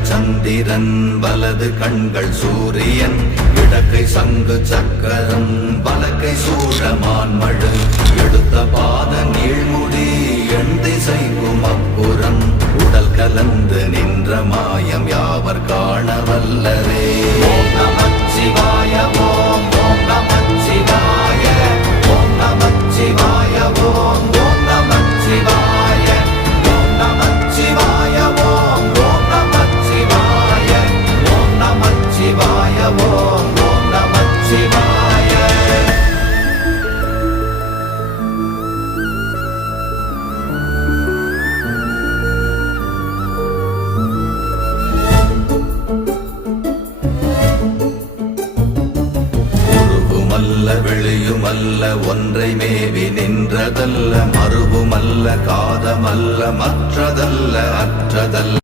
இடங்கள் சந்திரன் வலது கண்கள் சூரியன் இடக்கை சங்கு சக்கரம் வலக்கை சூழமான்மழு எடுத்த பாத நீழ்முடி எண் திசைக்கும் அப்புறம் உடல் கலந்து நின்ற மாயம் யாவர் காண வல்லரே. ஓம் நமச்சிவாய ஓம் ஓம் நமச்சிவாய ஓம் நமச்சிவாய ஓம் ஓம் நமச்சிவாய ஓம் நமச்சிவாய ஓம் ஓம் நமச்சிவாய ஓம் நமச்சிவாய ஓம் ஓம் நமச்சிவாய. வெளியுமல்ல ஒன்றை மேவி நின்றதல்ல மறுவுமல்ல காதமல்ல மற்றதல்ல அற்றதல்ல